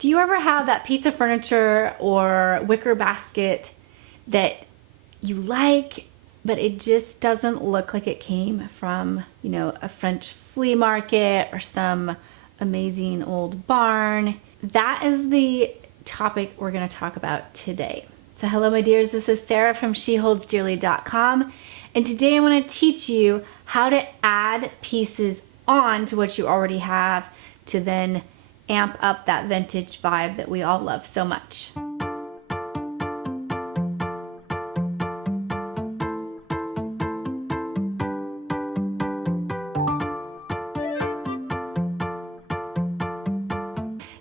Do you ever have that piece of furniture or wicker basket that you like, but it just doesn't look like it came from, you know, a French flea market or some amazing old barn? That is the topic we're going to talk about today. So hello my dears, this is Sarah from sheholdsdearly.com, and today I want to teach you how to add pieces on to what you already have to then amp up that vintage vibe that we all love so much.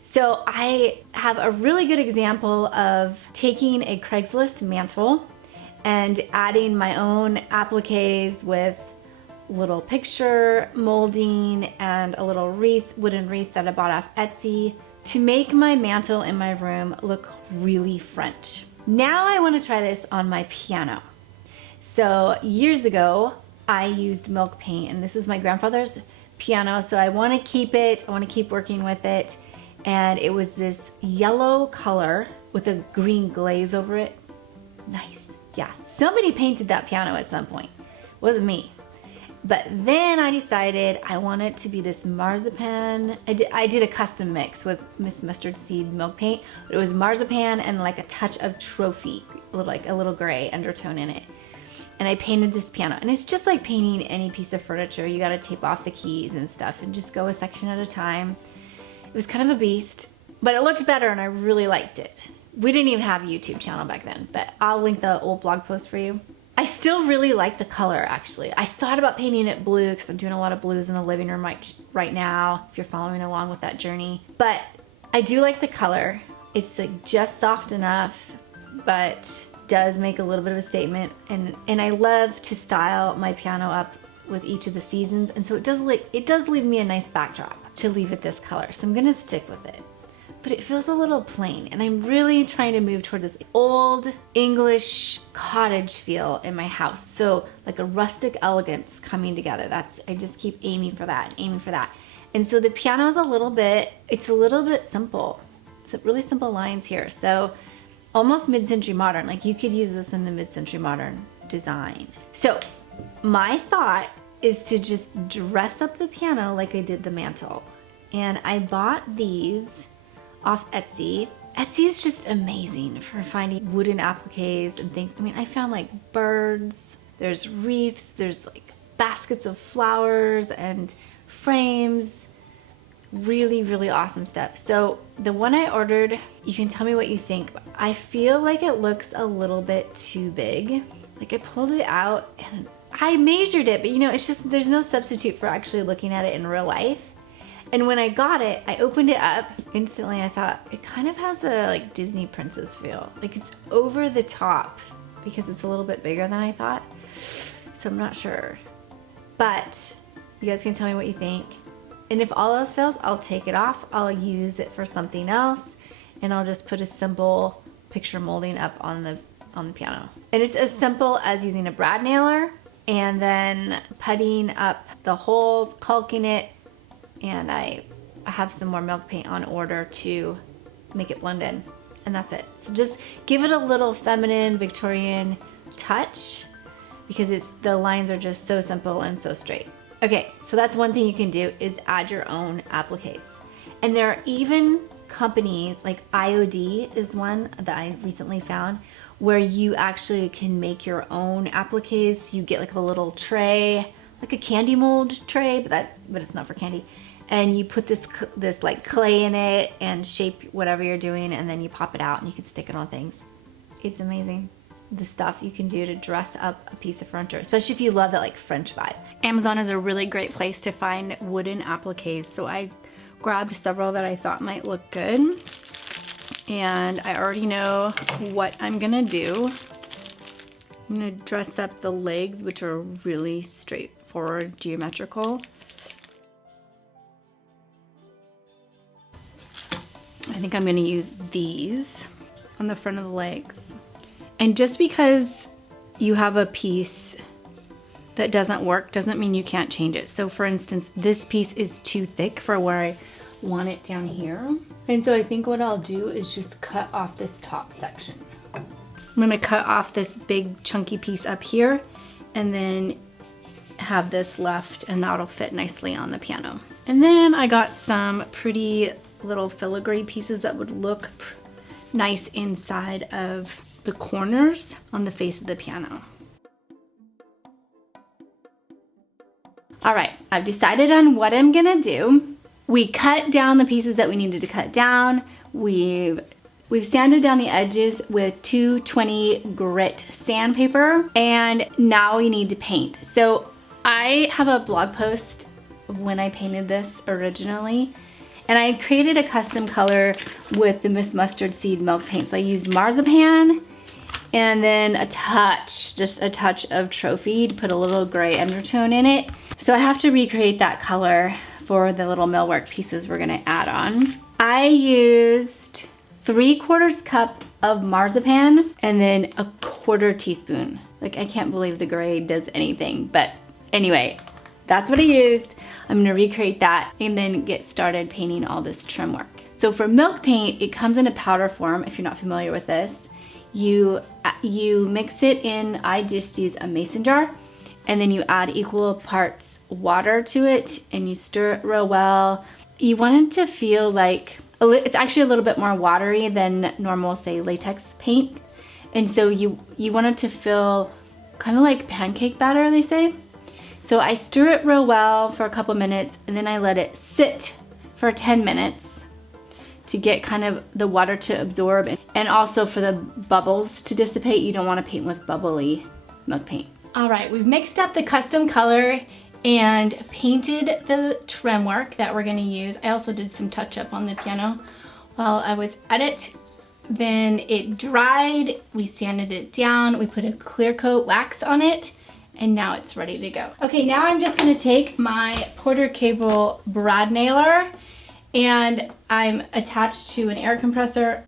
So I have a really good example of taking a Craigslist mantle and adding my own appliques with little picture molding and a little wreath, wooden wreath that I bought off Etsy to make my mantle in my room look really French. Now I want to try this on my piano. So years ago, I used milk paint, and this is my grandfather's piano, so I want to keep it, I want to keep working with it. And it was this yellow color with a green glaze over it. Nice. Yeah, somebody painted that piano at some point. It wasn't me. But then I decided I want it to be this marzipan. I did a custom mix with Miss Mustard Seed milk paint, but it was marzipan and like a touch of trophy, like a little gray undertone in it. And I painted this piano, and it's just like painting any piece of furniture. You gotta tape off the keys and stuff and just go a section at a time. It was kind of a beast, but it looked better and I really liked it. We didn't even have a YouTube channel back then, but I'll link the old blog post for you. I still really like the color, actually. I thought about painting it blue because I'm doing a lot of blues in the living room right now, if you're following along with that journey. But I do like the color. It's like just soft enough, but does make a little bit of a statement. And I love to style my piano up with each of the seasons, and so it does leave me a nice backdrop to leave it this color, so I'm gonna stick with it. But it feels a little plain, and I'm really trying to move toward this old English cottage feel in my house, so like a rustic elegance coming together. I just keep aiming for that. And so the piano is a little bit simple. It's really simple lines here, so almost mid-century modern. Like you could use this in the mid-century modern design. So my thought is to just dress up the piano like I did the mantle. And I bought these off Etsy. Etsy is just amazing for finding wooden appliques and things. I mean, I found like birds, there's wreaths, there's like baskets of flowers and frames. Really, really awesome stuff. So the one I ordered, you can tell me what you think, but I feel like it looks a little bit too big. Like I pulled it out and I measured it, but you know, it's just, there's no substitute for actually looking at it in real life. And when I got it, I opened it up. Instantly, I thought, it kind of has a like Disney princess feel. Like it's over the top because it's a little bit bigger than I thought. So I'm not sure. But you guys can tell me what you think. And if all else fails, I'll take it off. I'll use it for something else. And I'll just put a simple picture molding up on the piano. And it's as simple as using a brad nailer and then puttying up the holes, caulking it, and I have some more milk paint on order to make it blend in, and that's it. So just give it a little feminine Victorian touch because the lines are just so simple and so straight. Okay, so that's one thing you can do is add your own appliques. And there are even companies like IOD is one that I recently found where you actually can make your own appliques. You get like a little tray, like a candy mold tray, but it's not for candy. And you put this like clay in it and shape whatever you're doing, and then you pop it out and you can stick it on things. It's amazing the stuff you can do to dress up a piece of furniture, especially if you love that like French vibe. Amazon is a really great place to find wooden appliques. So I grabbed several that I thought might look good. And I already know what I'm gonna do. I'm gonna dress up the legs, which are really straightforward, geometrical. I think I'm gonna use these on the front of the legs. And just because you have a piece that doesn't work doesn't mean you can't change it. So for instance, this piece is too thick for where want it down here. And so I think what I'll do is just cut off this top section. I'm gonna cut off this big chunky piece up here and then have this left, and that'll fit nicely on the piano. And then I got some pretty little filigree pieces that would look nice inside of the corners on the face of the piano. All right, I've decided on what I'm gonna do. We cut down the pieces that we needed to cut down. We've sanded down the edges with 220 grit sandpaper, and now we need to paint. So I have a blog post of when I painted this originally, and I created a custom color with the Miss Mustard Seed milk paint. So I used marzipan and then just a touch of trophy to put a little gray undertone in it. So I have to recreate that color for the little millwork pieces we're gonna add on. I used 3/4 cup of marzipan and then 1/4 teaspoon. Like, I can't believe the gray does anything, but anyway, that's what I used. I'm gonna recreate that and then get started painting all this trim work. So for milk paint, it comes in a powder form, if you're not familiar with this. You mix it in, I just use a mason jar, and then you add equal parts water to it and you stir it real well. You want it to feel like, it's actually a little bit more watery than normal, say, latex paint. And so you want it to feel kind of like pancake batter, they say. So I stir it real well for a couple minutes, and then I let it sit for 10 minutes to get kind of the water to absorb, and also for the bubbles to dissipate. You don't want to paint with bubbly milk paint. All right, we've mixed up the custom color and painted the trim work that we're gonna use. I also did some touch up on the piano while I was at it. Then it dried, we sanded it down, we put a clear coat wax on it, and now it's ready to go. Okay, now I'm just gonna take my Porter Cable brad nailer, and I'm attached to an air compressor.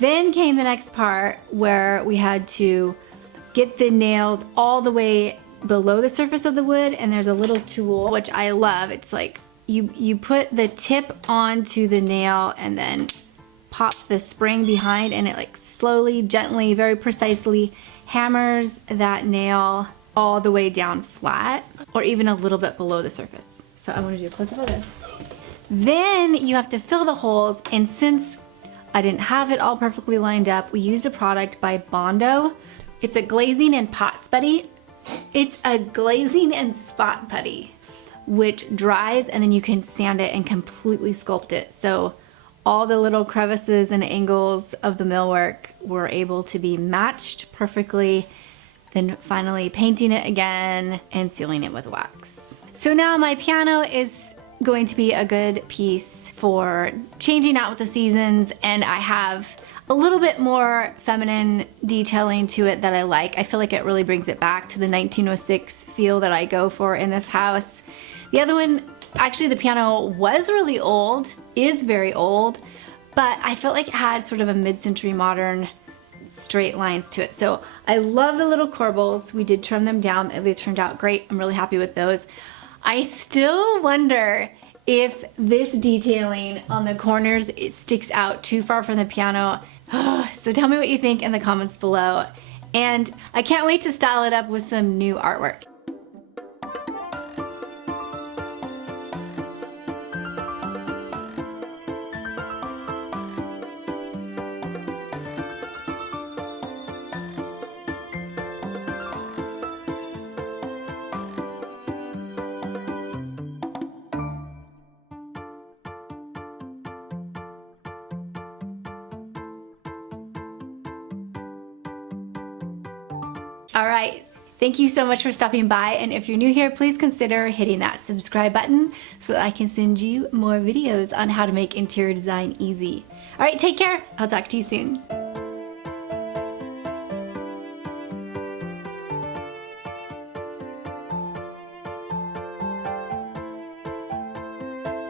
Then came the next part where we had to get the nails all the way below the surface of the wood, and there's a little tool, which I love. It's like you put the tip onto the nail and then pop the spring behind, and it like slowly, gently, very precisely hammers that nail all the way down flat, or even a little bit below the surface. So I want to do a close up of this. Then you have to fill the holes, and since I didn't have it all perfectly lined up, we used a product by Bondo. It's a glazing and pot putty. It's a glazing and spot putty, which dries, and then you can sand it and completely sculpt it. So all the little crevices and angles of the millwork were able to be matched perfectly, then finally painting it again and sealing it with wax. So now my piano is going to be a good piece for changing out with the seasons, and I have a little bit more feminine detailing to it that I like. I feel like it really brings it back to the 1906 feel that I go for in this house. The other one, actually the piano was really old, is very old, but I felt like it had sort of a mid-century modern straight lines to it. So I love the little corbels. We did trim them down. They turned out great. I'm really happy with those. I still wonder if this detailing on the corners, it sticks out too far from the piano. So tell me what you think in the comments below. And I can't wait to style it up with some new artwork. All right, thank you so much for stopping by, and if you're new here, please consider hitting that subscribe button so that I can send you more videos on how to make interior design easy. All right, take care. I'll talk to you soon.